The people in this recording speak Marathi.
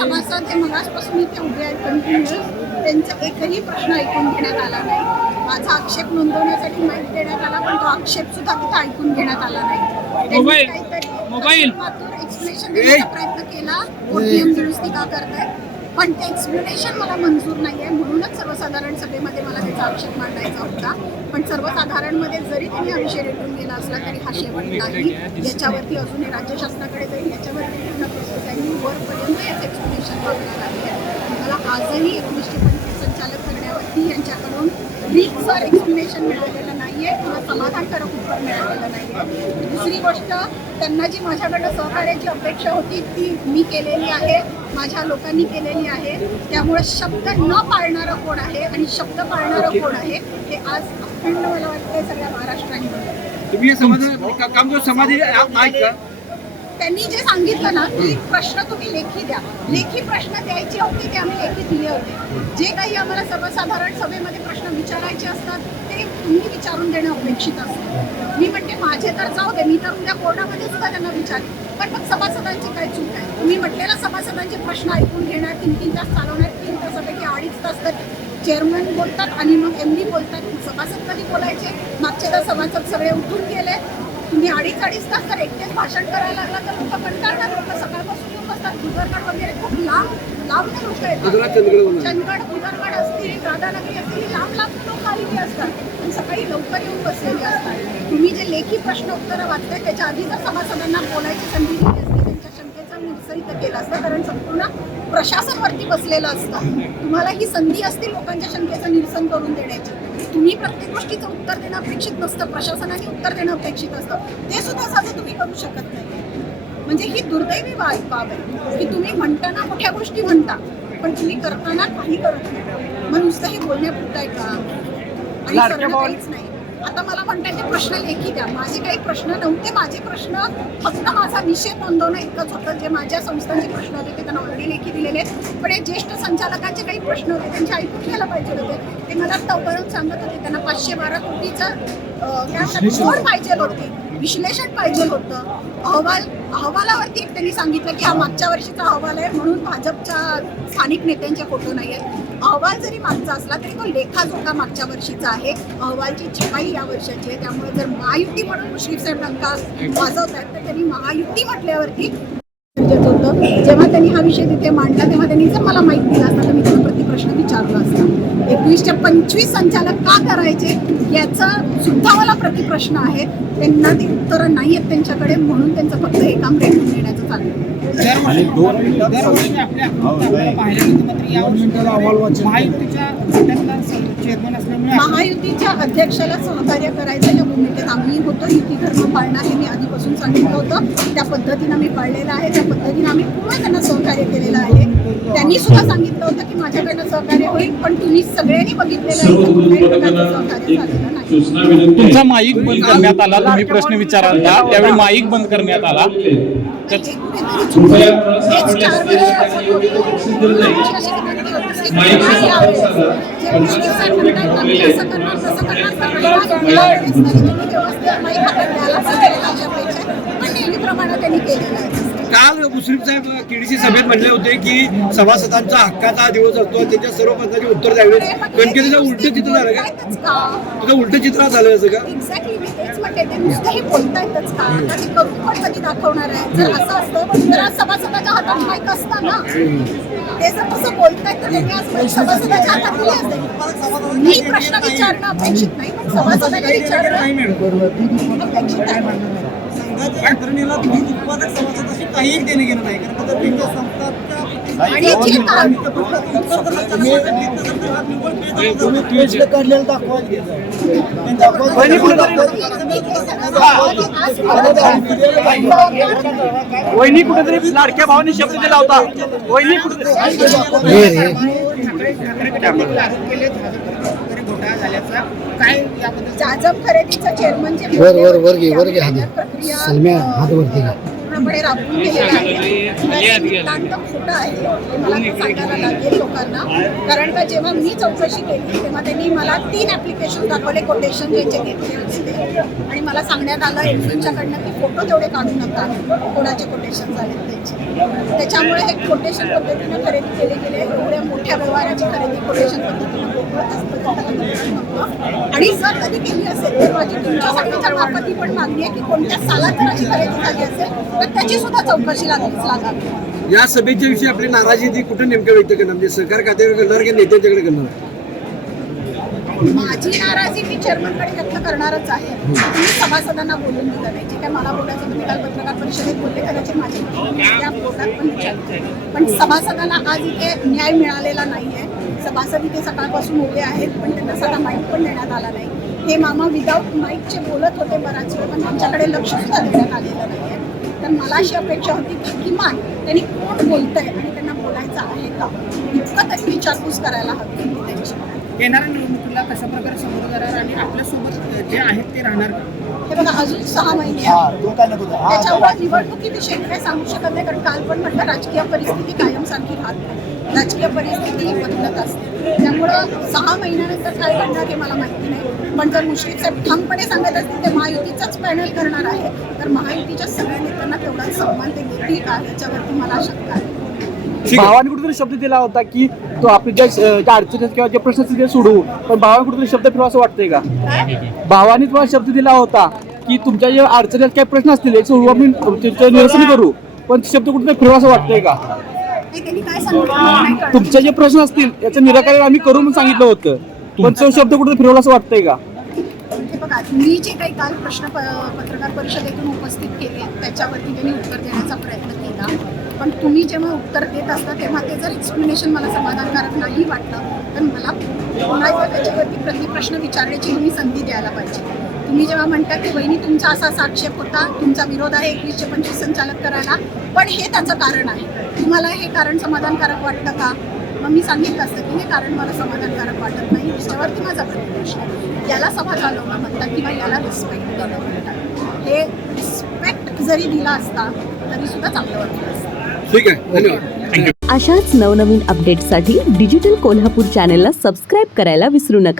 प्रसाद हे मगासपासून इथे उभे आहेत कंटिन्युअस त्यांचा एकही प्रश्न ऐकून घेण्यात आला नाही. माझा आक्षेप नोंदवण्यासाठी माहीत देण्यात आला पण तो आक्षेप सुद्धा तिथे ऐकून घेण्यात आला नाही. काहीतरी मोबाईल. एक्सप्लेनेशन देण्याचा प्रयत्न केला. ओटीएम दुरुस्ती का करताय. पण ते एक्सप्लेनेशन मला मंजूर नाही आहे म्हणूनच सर्वसाधारण सभेमध्ये मला त्याचा आक्षेप मांडायचा होता. पण सर्वसाधारणमध्ये जरी त्यांनी हा विषय रेटून गेला असला तरी हा शेवट नाही. याच्यावरती अजूनही राज्य शासनाकडे जाईल याच्यावरती पूर्ण एक्सप्लेनेशन मागणार आहे. मला आजही एकोणीसशे पंचवीस संचालक करण्यावरती यांच्याकडून रीतसर एक्सप्लेनेशन मिळालेलं नाही आहे किंवा समाधानकारक उत्तर मिळालेलं नाही आहे दुसरी गोष्ट त्यांना जी माझ्याकडनं सहकार्याची अपेक्षा होती ती मी केलेली आहे माझ्या लोकांनी केलेली आहे. त्यामुळे शब्द न पाळणारं कोण आहे आणि शब्द पाळणारं कोण आहे हे आज अखंड मला वाटतं सगळ्या महाराष्ट्राने तुम्ही हे समाज काम जो समाधी आहेत का? त्यांनी जे सांगितलं ना की प्रश्न तुम्ही लेखी द्या. लेखी प्रश्न द्यायचे होते ते आम्ही लेखी दिले होते. जे काही आम्हाला सर्वसाधारण सभेमध्ये प्रश्न विचारायचे असतात ते तुम्ही विचारून देणं अपेक्षित असतं. मी म्हणते माझे तर जाऊ दे मी तर उद्या कोर्टामध्ये सुद्धा त्यांना विचारेन. पण मग सभासदांची काय चूक आहे? तुम्ही म्हटलेला सभासदांचे प्रश्न ऐकून घेणार तीन तीन तास चालवणार तीन तासापैकी अडीच तास तर चेअरमन बोलतात आणि मग एम डी बोलतात. सभासद कधी बोलायचे? मागचे तर सभासद सगळे उठून गेले. तुम्ही अडीच अडीच तास जर एकटेच भाषण करायला लागला तर लोक कंटाळणार लोक सकाळपासून येऊन बसतात गुजरगड वगैरे खूप लांब लांब लोक येतात चंदगड गुजरगड असतील राधानगरी असतील लांब लांब लोक आलेली असतात. आणि सकाळी लवकर येऊन बसलेली असतात. तुम्ही जे लेखी प्रश्न उत्तरं वाचताय त्याच्या आधी जर सभासदांना बोलायची संधी दिली असती त्यांच्या शंकेचं निरसनित केलं असतं कारण संपूर्ण प्रशासन वरती बसलेलं असतं. तुम्हाला ही संधी असते लोकांच्या शंकेचं निरसन करून देण्याची. तुम्ही प्रत्येक गोष्टीचं उत्तर देणं अपेक्षित नसतं प्रशासनाने उत्तर देणं अपेक्षित असतं. ते सुद्धा साधं तुम्ही करू शकत नाही. म्हणजे ही दुर्दैवी बाब बाब आहे की तुम्ही म्हणताना मोठ्या गोष्टी म्हणता पण तुम्ही करताना काही करत नाही. मग नुसतं हे बोलण्यापुरतं आहे का? आणि काहीच नाही. आता मला म्हणताय ते प्रश्न लेखी द्या. माझे काही प्रश्न नव्हते माझे प्रश्न फक्त माझा निषेध नोंदवणं इतकंच होतं. जे माझ्या संस्थांचे प्रश्न होते ते त्यांना ऑलरेडी लेखी दिलेले आहेत. पण हे ज्येष्ठ संचालकांचे काही प्रश्न होते त्यांचे ऐकून घ्यायला पाहिजे होते. ते मला तवरून सांगत होते त्यांना पाचशे बारा कोटीचं जोड पाहिजे होते. विश्लेषण पाहिजे होतं. अहवाल अहवालावरती एक त्यांनी सांगितलं की हा मागच्या वर्षीचा अहवाल आहे म्हणून भाजपच्या स्थानिक नेत्यांचे फोटो नाही आहेत अहवाल जरी मागचा असला तरी तो लेखाजोखा मागच्या वर्षीचा आहे. अहवालची छपाई या वर्षाची आहे. त्यामुळे जर महायुती म्हणून डंका वाजवत आहेत तर त्यांनी महायुती म्हटल्यावरती गरजेचं होतं. जेव्हा त्यांनी हा विषय तिथे मांडला तेव्हा त्यांनी जर मला माहिती दिला असता तर मी त्यांना प्रतिप्रश्न विचारला असता. एकवीसच्या पंचवीस संचालक का करायचे याचा सुद्धा मला प्रतिप्रश्न आहे. त्यांना ती उत्तरं नाही आहेत त्यांच्याकडे म्हणून त्यांचं फक्त हे काम रेटून देण्याचं चाललं आणि दोन आपल्या महायुतीच्या अध्यक्षाला सहकार्य करायचं या भूमिकेत आम्ही होतो. युती धर्म पाळणार हे मी आधीपासून सांगितलं होतं. त्या पद्धतीनं मी पाळलेलं आहे. त्या पद्धतीनं आम्ही पूर्ण त्यांना सहकार्य केलेलं आहे. त्यांनी सुद्धा सांगितलं होतं की माझ्याकडनं सहकार्य होईल पण तुम्ही सगळ्यांनी बघितलेलं आहे तुमचा माईक बंद करण्यात आला तुम्ही प्रश्न विचाराल त्यावेळी माईक बंद करण्यात आला. कृपया काल मुश्रीफ साहेब केडीसी सभेत म्हणले होते की सभासदांचा हक्काचा दिवस असतो त्यांच्या सर्व प्रश्नाची उत्तर द्यावी. कणकेचं उलट चित्र झालं का? तुझं उलट चित्र झालं असं का? ते का? आता ते करून पण कधी दाखवणार आहे? जर असं असतं तर सभासदाच्या हातात माईक असतं ना ते जर तसं बोलतायत तर त्यांनी मी प्रश्न विचारणं अपेक्षित नाही सभासदाने विचारणं काढलेलं वहिनी कुठेतरी लाडक्या भावाने शब्द दिला होता. वहिनी याबद्दल जाजम खरेदीचा चेअरमन वर वर वर घे वर घे हात. सलम्या हात वरती पूर्णपणे राबवून केलेलं आहे. खोटं आहे हे मला सांगायला लागेल लोकांना. कारण का जेव्हा मी चौकशी केली तेव्हा त्यांनी मला तीन ऍप्लिकेशन दाखवले कोटेशन ज्यांचे घेतले होते. ते. आणि मला सांगण्यात आलं एनफिनच्याकडनं की फोटो तेवढे काढू नका. कोणाचे कोटेशन झाले त्याचे. त्याच्यामुळे हे कोटेशन पद्धतीने खरेदी केले गेले. एवढ्या मोठ्या व्यवहाराची खरेदी कोटेशन पद्धतीने असतं आणि जर कधी केली असेल तर माझी तुमच्यासाठीच्या बाबतीत पण मागणी आहे की कोणत्या सालात जर अशी खरेदी झाली असेल तर त्याची सुद्धा चौकशी लागावी. या सभेच्या विषयी आपली नाराजी ती कुठे नेमकं व्यक्त करणार? म्हणजे सहकार खात्यावर करणार की नेत्यांच्याकडे करणार? माझी नाराजी मी चेअरमनकडे व्यक्त करणारच आहे. तुम्ही सभासदांना बोलून दिलं नाही जे काय मला बोलायचं होतं ते काल पत्रकार परिषदेत बोलले कदाचित माझे पण. पण सभासदांना आज इथे न्याय मिळालेला नाहीये. सभासद इथे सकाळपासून उभे आहेत पण त्यांना सगळा माईक पण देण्यात आला नाही. हे मामा विदाऊट माईकचे बोलत होते बराच वेळ पण त्यांच्याकडे लक्ष सुद्धा देण्यात आलेलं नाहीये. तर मला अशी अपेक्षा होती की किमान त्यांनी कोण बोलतंय आणि त्यांना बोलायचं आहे का इतकं तरी विचारपूस करायला हवी त्यांची येणाऱ्या निवडणुकीला कशा प्रकारे समोर जाणार आणि आपल्यासोबत जे आहेत ते राहणार? हे बघा अजून सहा महिने आहेत. त्याच्यामुळे निवडणुकीविषयी मी काही सांगू शकत नाही कारण काल पण म्हटलं राजकीय परिस्थिती कायमसारखी राहत नाही राजकीय परिस्थिती ही बदलत असते. त्यामुळं सहा महिन्यानंतर काय घडणार हे मला माहिती नाही. पण जर मुश्रीफ साहेब ठामपणे सांगत असतील ते महायुतीचाच पॅनल करणार आहे. तर महायुतीच्या सगळ्या नेत्यांना तेवढाच सन्मान ते देतील का याच्यावरती मला शंका आहे. भावाने कुठेतरी शब्द दिला होता की तो आपले ज्या ज्या अडचणी किंवा जे प्रश्न असतील ते सोडवू पण भावाने कुठेतरी शब्द फिरवा असं वाटतंय का? भावाने तुम्हाला शब्द दिला होता की तुमच्या ज्या अडचणी काही प्रश्न असतील ते सोडवू त्याचं निरसन करू पण ते शब्द कुठेतरी फिरवा असं वाटतंय का? तुमचे जे प्रश्न असतील याचं निराकरण आम्ही करू म्हणून सांगितलं होतं. पण तो शब्द कुठे फिरवला असं वाटतंय का? बघा मी जे काही काल प्रश्न पत्रकार परिषदेतून उपस्थित केले त्याच्यावरती त्यांनी उत्तर देण्याचा प्रयत्न केला. पण तुम्ही जेव्हा उत्तर देत असता तेव्हा ते जर एक्सप्लेनेशन मला समाधानकारक नाही वाटलं तर मला पुन्हा एकदा त्याच्यावरती प्रतिप्रश्न विचारण्याची तुम्ही संधी द्यायला पाहिजे. तुम्ही जेव्हा म्हणता की वहिनी तुमचा असा साक्षेप आक्षेप होता तुमचा विरोध आहे एकवीसशे पंचवीस संचालक करायला पण हे त्याचं कारण आहे. तुम्हाला हे कारण समाधानकारक वाटतं का? मग मी सांगितलं असतं की हे कारण मला समाधानकारक वाटत नाही. याच्यावरती माझा प्रतिप्रश्न याला सभा चालवणं म्हणतात किंवा याला रिस्पेक्ट देणं म्हणतात. हे रिस्पेक्ट जरी दिला असता तरी सुद्धा चांगलं वाटलं असतं. ठीक आहे धन्यवाद. अशाच नवनवीन अपडेट्ससाठी डिजिटल कोल्हापूर चॅनेलला सबस्क्राईब करायला विसरू नका.